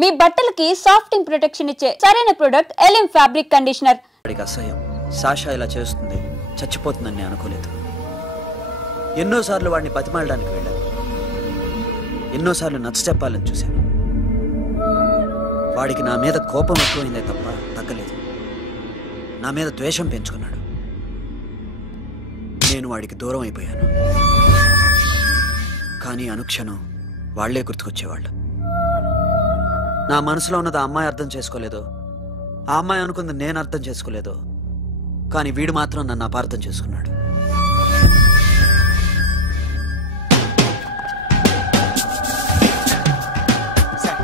మీ బట్టలకి సాఫ్టింగ్ ప్రొటెక్షన్ ఇచ్చే సరైన ప్రొడక్ట్ ఎలిమ్ ఫ్యాబ్రిక్ కండిషనర్. వాడికి అసహ్యం. సాషా ఇలా చేస్తుంది, చచ్చిపోతుందని నేను అనుకోలేదు. ఎన్నోసార్లు వాడిని బతిమాలడానికి వెళ్ళాను, ఎన్నోసార్లు నచ్చ చెప్పాలని చూశాను. వాడికి నా మీద కోపం ఎక్కువైందే తప్ప తగ్గలేదు. నా మీద ద్వేషం పెంచుకున్నాడు. నేను వాడికి దూరం అయిపోయాను. కానీ అనుక్షణం వాళ్లే గుర్తుకొచ్చేవాళ్ళు. నా మనసులో ఉన్నది ఆ అమ్మాయి అర్థం చేసుకోలేదో, ఆ అమ్మాయి అనుకుంది నేను అర్థం చేసుకోలేదో, కానీ వీడు మాత్రం నన్ను అపార్థం చేసుకున్నాడు. సార్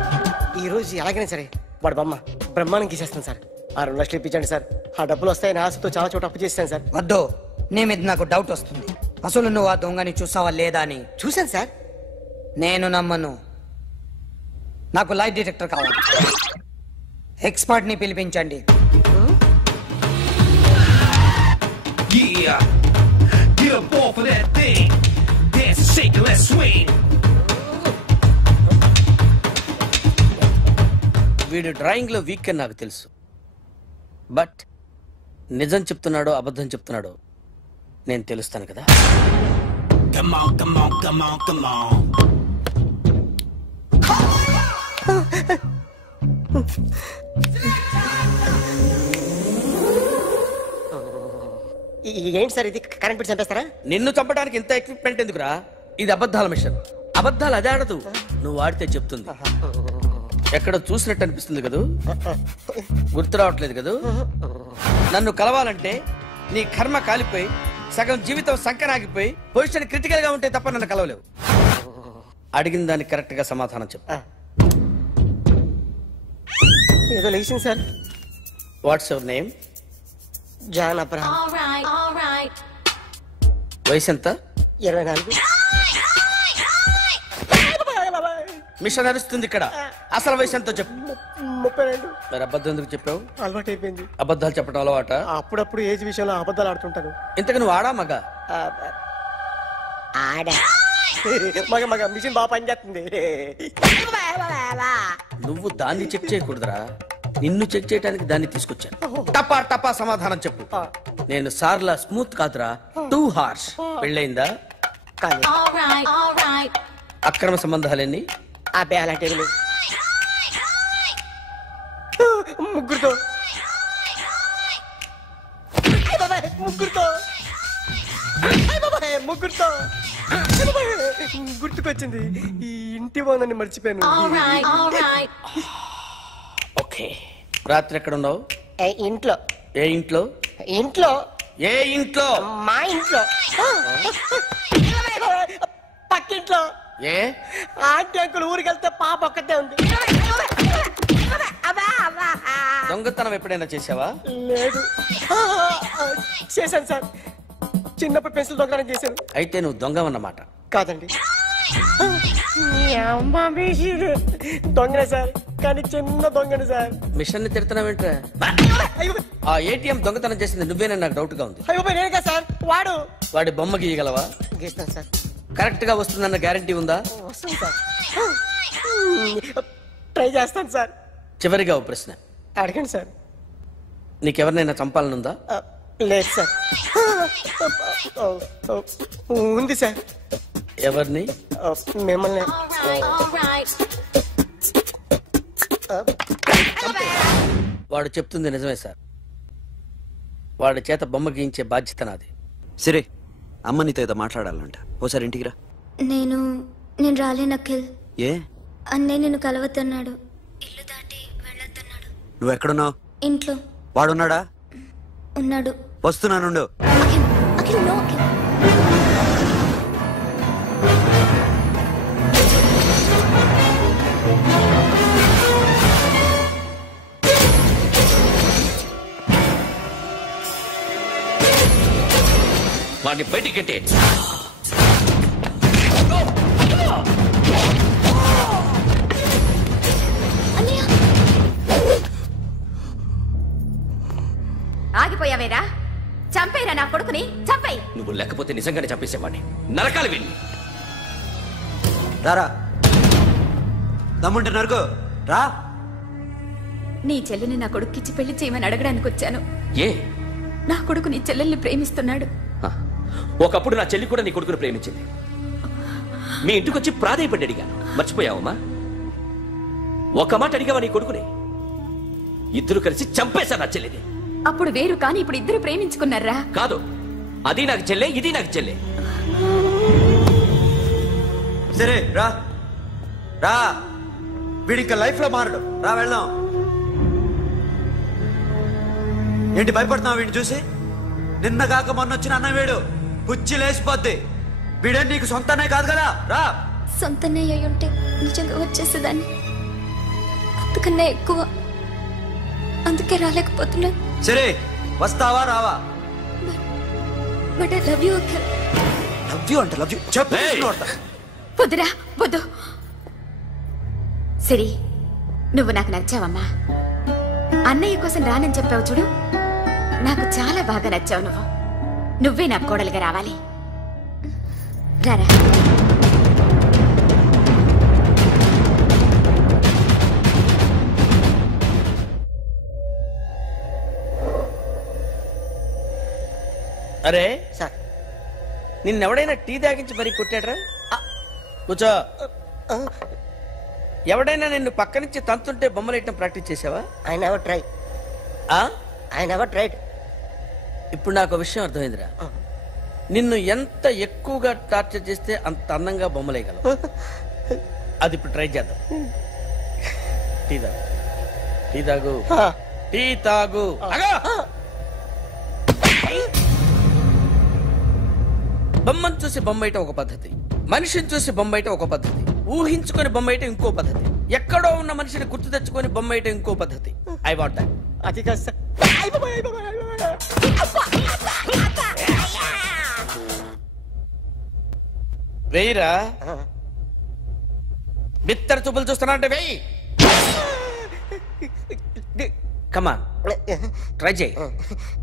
ఈరోజు ఎలాగైనా సరే వాడు బొమ్మ బ్రహ్మాండం గీసేస్తాను సార్. 6 లక్షలు ఇప్పించండి సార్. ఆ డబ్బులు వస్తాయని ఆశతో చాలా చోట అప్పు చేస్తాను సార్. వద్దు, నీ మీద నాకు డౌట్ వస్తుంది. అసలు నువ్వు ఆ దొంగని చూసావా లేదా అని. చూశాను సార్. నేను నమ్మను. నాకు లైట్ డిటెక్టర్ కావాలి. ఎక్స్పర్ట్ ని పిలిపించండి. వీడు డ్రాయింగ్ లో వీక్ అని నాకు తెలుసు. బట్ నిజం చెప్తున్నాడో అబద్ధం చెప్తున్నాడో నేను తెలుస్తాను కదా. Come on, come on, come on, come on. ఏంటి సార్ ఇది? కరెంట్ బిల్ చంపేస్తారా? నిన్ను చంపడానికి ఇంత ఎక్విప్మెంట్ ఎందుకురా? ఇది అబద్ధాల మిషన్. అబద్ధాలు అదే ఆడదు, నువ్వు ఆడితే చెప్తుంది. ఎక్కడ చూసినట్టు అనిపిస్తుంది కదూ, గుర్తు రావట్లేదు కదూ. నన్ను కలవాలంటే నీ కర్మ కాలిపోయి సగం జీవితం సంకరాగిపోయి పొజిషన్ క్రిటికల్ గా ఉంటే తప్ప నన్ను కలవలేవు. అడిగిన దానికి కరెక్ట్ గా సమాధానం చెప్పు. ఏదో లేచింది sir. What's your name? John Abraham. వయసు ఎంత? 24. మిషన్ నడుస్తుంది ఇక్కడ. అసలు వయసు ఎంతో చెప్పు. 32. మరి అబద్ధం ఎందుకు చెప్పావు? అలవాటు అయిపోయింది. అబద్ధాలు చెప్పడం అలవాట? అప్పుడప్పుడు ఏజ్ విషయంలో అబద్ధాలు ఆడుతుంటాను. ఇంతకు నువ్వు ఆడా మగ? ఆడా. మగ మగ మిషన్ బాగా పనిచేస్తుంది. నువ్వు దాన్ని చెక్ చేయకూడదురా, నిన్ను చెక్ చేయడానికి దాన్ని తీసుకొచ్చాను. టపా టపా సమాధానం చెప్పు. నేను సార్లా స్మూత్ కాదురా, టూ హార్ష్. పెళ్ళయిందా? అక్రమ సంబంధాలన్నీ? అబ్బే అలాంటి ముగ్గురుతో ముగ్గురుతో గుర్తుకొచ్చింది. ఈ ఇంటి బాగుందని మర్చిపోయాను. ఓకే, రాత్రి ఎక్కడ ఉన్నావు? ఇంట్లో. ఏ ఇంట్లో? ఇంట్లో. ఏ ఇంట్లో? మా ఇంట్లో. పక్కింట్లో. ఏ ఆంటీ అంకుల్ ఊరికి వెళ్తే పాప ఒక్కతే ఉంది. దొంగతనం ఎప్పుడైనా చేసావా? లేదు. చేశాను సార్, చిన్నప్పుడు పెన్సిల్ దొంగతనం చేశాను. అయితే నువ్వు దొంగవన్నమాట. కాదండి, దొంగనే సార్, కానీ చిన్న దొంగని సార్. మిషన్ ని తిడుతున్నావేంట్రా? ఆ ఏటీఎం దొంగతనం చేసింది నువ్వేనని నాకు డౌట్ గా ఉంది. అయ్యో నేనే సార్. వాడి బొమ్మ గీయగలవా? గీస్తాను సార్. కరెక్ట్ గా వస్తుందన్న గ్యారంటీ ఉందా? వస్తుంది సార్, ట్రై చేస్తాను సార్. చివరిగా ఓ ప్రశ్న అడగండి సార్. నీకెవరినైనా చంపాలనుందా? లేదు సార్. ఉంది సార్. ఎవరిని? మిమ్మల్ని. వాడు చెప్తుంది నిజమే సార్. వాడి చేత బొమ్మ గీయించే బాధ్యత నాది. సరే, అమ్మ నీతో ఏదో మాట్లాడాలంట. ఓసారి ఇంటికి రా. నేను రాలేను అఖిల్. ఏ? అన్నయ్య నిన్ను కలవతున్నాడు. ఇల్లు దాటి వెళ్ళొద్దన్నాడు. నువ్వు ఎక్కడున్నావు? ఇంట్లో. వాడున్నాడా? ఉన్నాడు. వస్తున్నానుండు. అఖిల్, అఖిల్ నో అఖిల్. వాడిని బయటికి కట్టే. ఆగిపోయావేరా? చంపేరా నా కొడుకుని, చంపేయ్. నువ్వు లేకపోతే నిజంగానే చంపేసేవాడిని. నరకాలి వీణ్ణి. రారా, దమ్ముంటే నరుకు. రా. నీ చెల్లిని నా కొడుక్కిచ్చి పెళ్లి చేయమని అడగడానికి వచ్చాను. ఏ? నా కొడుకు నీ చెల్లెల్ని ప్రేమిస్తున్నాడు. ఒకప్పుడు నా చెల్లి కూడా నీ కొడుకుని ప్రేమించింది. మీ ఇంటికి వచ్చి ప్రాధేయపడి అడిగాను, మర్చిపోయావమ్మా? ఒక మాట అడిగావా నీ కొడుకుని? ఇద్దరు కలిసి చంపేశారు నా చెల్లిని. అప్పుడు వేరు, కానీ ఇప్పుడు ఇద్దరు ప్రేమించుకున్నారా? కాదు, అది నాకు చెల్లె, ఇది నాకు చెల్లె. సరే రా రా, వీడి ఇంకా లైఫ్ లో మారడు. రా వెళ్దాం. ఏంటి భయపడుతున్నావు వీడిని చూసి? నిన్న కాక మొన్న వచ్చిన అన్న వీడు పుచ్చి లేసిపోద్ది. వీడే నీకు సొంతనే కాదు కదా. రా. సొంతనే అయి ఉంటే నిజంగా వచ్చేసేదాన్ని. అంతకన్నా ఎక్కువ, అందుకే రాలేకపోతున్నాను. సరే వస్తావా రావా? But I love you uncle. Love you అంటే లవ్ యూ చెప్పు. వద్దురా, వద్దు. సిరి, నువ్వు నాకు నచ్చావమ్మా. అన్నయ్య కోసం రానని చెప్పావు చూడు, నాకు చాలా బాగా నచ్చావు. నువ్వే నా కోడలుగా రావాలి. రారా. అరే సార్, నిన్నెవడైనా టీ తాగించి మరీ కొట్టాడ్రా? కూర్చో. ఎవడైనా నిన్ను పక్క నుంచి తంతుంటే బొమ్మలేయటం ప్రాక్టీస్ చేసావా? I never try. I never tried. ఇప్పుడు నాకు విషయం అర్థమైందిరా. నిన్ను ఎంత ఎక్కువగా టార్చర్ చేస్తే అంత అందంగా బొమ్మలేయగలవు. అది ఇప్పుడు ట్రై చేద్దాం. టీ తాగు, టీ తాగు, టీ తాగు. బొమ్మను చూసి బొమ్మయటం ఒక పద్ధతి, మనిషిని చూసి బొమ్మయటం ఒక పద్ధతి, ఊహించుకొని బొమ్మయటం ఇంకో పద్ధతి, ఎక్కడో ఉన్న మనిషిని గుర్తు తెచ్చుకొని బొమ్మయటం ఇంకో పద్ధతి. I want that. అది కాదు సార్. వెయ్యిరా. బిత్తర చూపులు చూస్తున్నా అంటే వెయ్యి. కమాన్, ట్రై చేయి,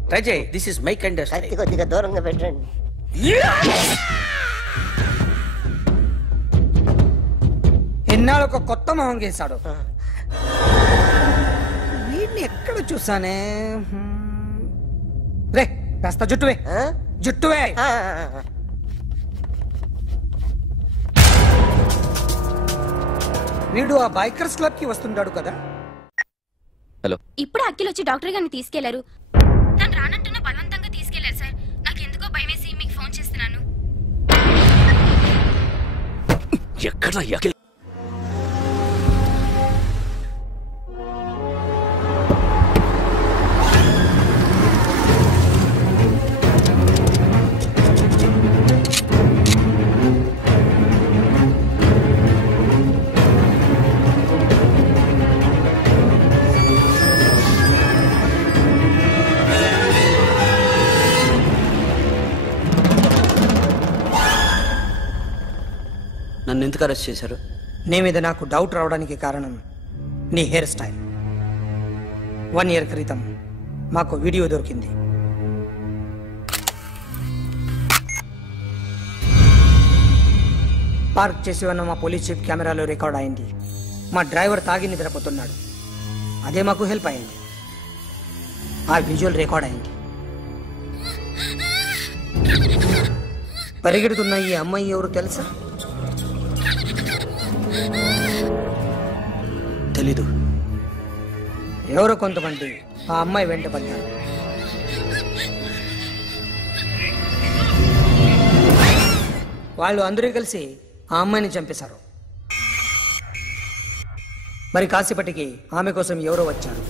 ట్రై చేయి. This is my kind of style. కొద్దిగా దూరంగా పెట్టండి. ఎన్నాళ్ళు ఒక కొత్త మొహం గీశాడు. వీడిని ఎక్కడ చూసానే? రే కాస్త జుట్టువే, జుట్టువే. వీడు ఆ బైకర్స్ క్లబ్ కి వస్తుంటాడు కదా. హలో, ఇప్పుడు అఖిల్ వచ్చి డాక్టర్ గారిని తీసుకెళ్లారు. తను రానంటున్న బలవంతంగా తీసుకెళ్లారు సార్. నాకు ఎందుకో భయం వేసి మీకు ఫోన్ చేస్తున్నాను. ఎక్కడ అఖిల్? నన్ను ఎందుకు అరెస్ట్ చేశారు? నీ మీద నాకు డౌట్ రావడానికి కారణం నీ హెయిర్ స్టైల్. 1 year క్రితం మాకు వీడియో దొరికింది. పార్క్ చేసి ఉన్న మా పోలీస్ జీప్ కెమెరాలో రికార్డ్ అయింది. మా డ్రైవర్ తాగి నిద్రపోతున్నాడు. అదే మాకు హెల్ప్ అయింది. ఆ విజువల్ రికార్డ్ అయింది. పరిగెడుతున్న ఈ అమ్మాయి ఎవరు తెలుసా? తెలీదు. ఎవరో కొంతమంది ఆ అమ్మాయి వెంట పడ్డారు. వాళ్ళు అందరూ కలిసి ఆ అమ్మాయిని చంపేశారు. మరి కాసేపటికి ఆమె కోసం ఎవరో వచ్చారు.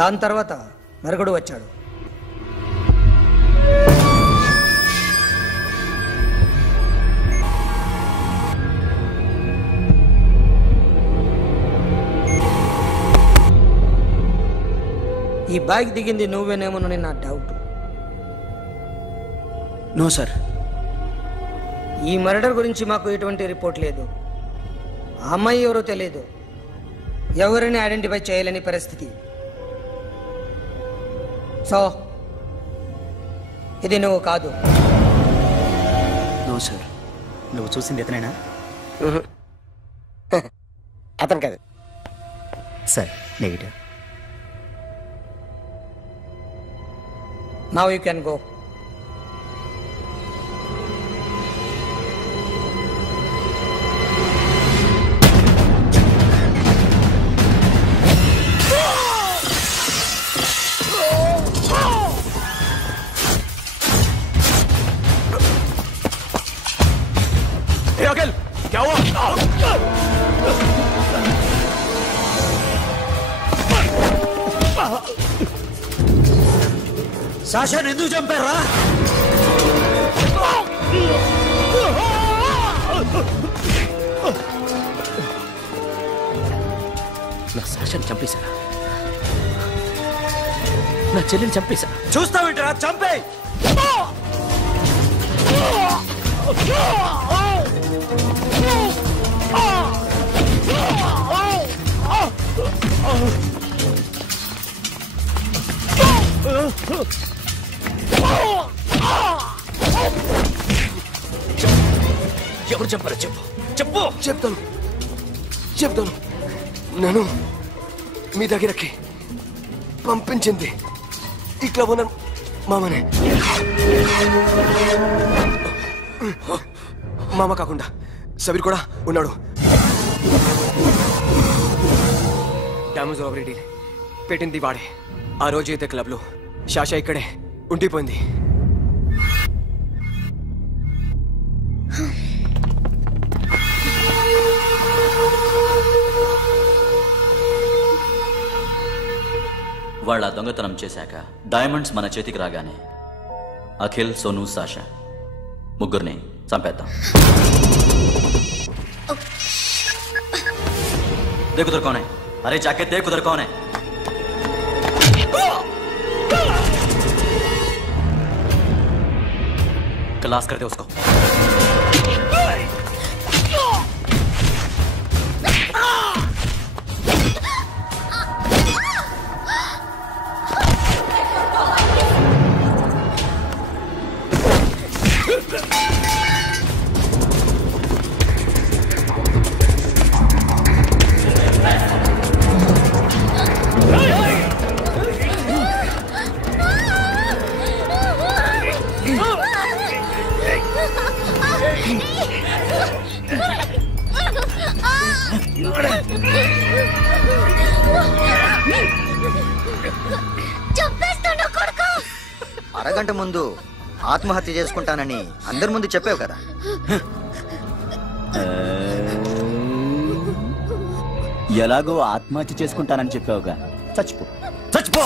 దాని తర్వాత మరొకడు వచ్చాడు. ఈ బైక్ దిగింది నువ్వేనేమోనని నా డౌట్. No sir. ఈ మర్డర్ గురించి మాకు ఎటువంటి రిపోర్ట్ లేదు. ఆ అమ్మాయి ఎవరో తెలియదు. ఎవరిని ఐడెంటిఫై చేయలేని పరిస్థితి. సో ఇది నువ్వు కాదు. No sir. నువ్వు చూసింది ఎతనేనా? అతను కాదు. Sir negative. Now you can go. क्या हुआ? సాషాని ఎందుకు చంపారా? నా సాషాని చంపేశారా? నా చెల్లిని చంపేశారా? చూస్తావేంట్రా? చంపే. ఎవరు చెప్పారో చెప్పు. చెప్పు. చెప్తాను. నన్ను మీ దగ్గరకి పంపించింది ఇట్లా ఉన్న మామనే. మామ కాకుండా సబీర్ కూడా ఉన్నాడు. డ్యామేజ్ ఓవర్ డీల్ పెట్టింది వాడే. ఆ రోజు అయితే క్లబ్లో శాషా ఇక్కడే ఉండిపోయింది. వాళ్ళ దొంగతనం చేశాక డైమండ్స్ మన చేతికి రాగానే అఖిల్, సోను, సాషా ముగ్గురిని చంపేద్దాం. देख उधर कौन है? अरे जाके देख उधर कौन है? क्लास कर दे उसको. అరగంట ముందు ఆత్మహత్య చేసుకుంటానని అందరి ముందు చెప్పావు కదా. ఎలాగో ఆత్మహత్య చేసుకుంటానని చెప్పావుగా. చచ్చిపో చచ్చిపో.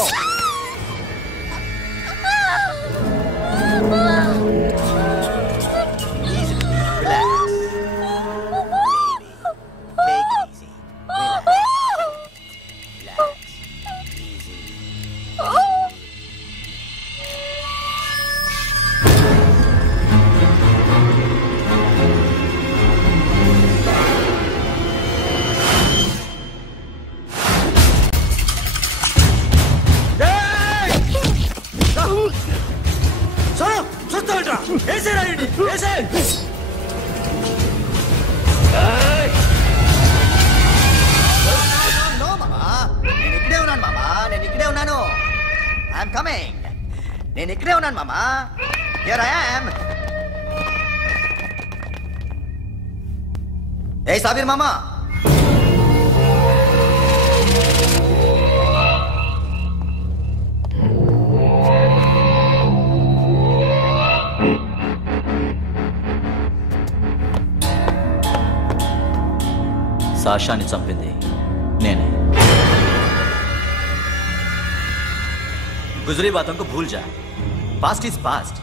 నేను ఇక్కడే ఉన్నాను మామా. Here I am. ఏ సాబీర్ మామా, సాషాని చంపింది నేనే. గుజరీ బాతం కు భూల్ జా. Past is past.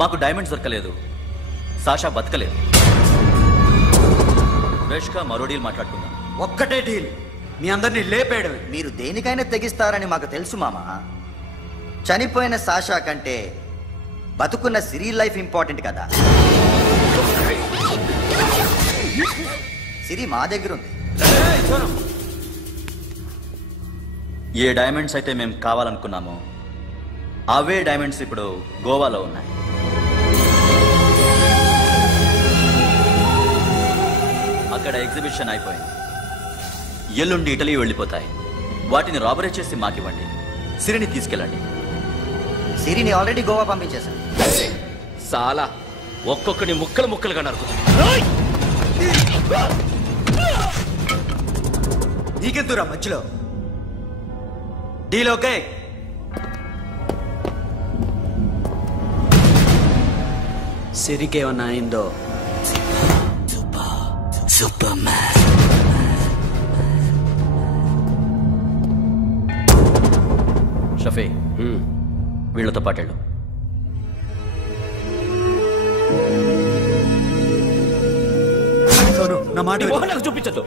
మాకు డైమండ్స్ దొరకలేదు, సాషా బతకలేదు. ఫ్రెష్గా మరో డీల్ మాట్లాడుకుందాం. ఒక్కటే డీల్, మీ అందరినీ లేపేయడమే. మీరు దేనికైనా తెగిస్తారని మాకు తెలుసు మామా. చనిపోయిన సాషా కంటే బతుకున్న సిరి లైఫ్ ఇంపార్టెంట్ కదా. సిరి మా దగ్గర ఉంది. ఏ డైమండ్స్ అయితే మేము కావాలనుకున్నామో అవే డైమండ్స్ ఇప్పుడు గోవాలో ఉన్నాయి. అక్కడ ఎగ్జిబిషన్ అయిపోయింది. ఎల్లుండి ఇటలీ వెళ్ళిపోతాయి. వాటిని రాబరీ చేసి మాకివ్వండి. సిరిని తీసుకెళ్ళండి. సిరిని ఆల్రెడీ గోవా పంపించేశాను. చాలా ఒక్కొక్కని ముక్కలు ముక్కలుగా నరుకుతా. నీకెందురా మధ్యలో? Deal okay? సిరికేమన్నా అయిందో సూపర్ మ్యాన్. షఫీ, వీళ్ళతో పాటేళ్ళు. నా మాట నాకు చూపించదు.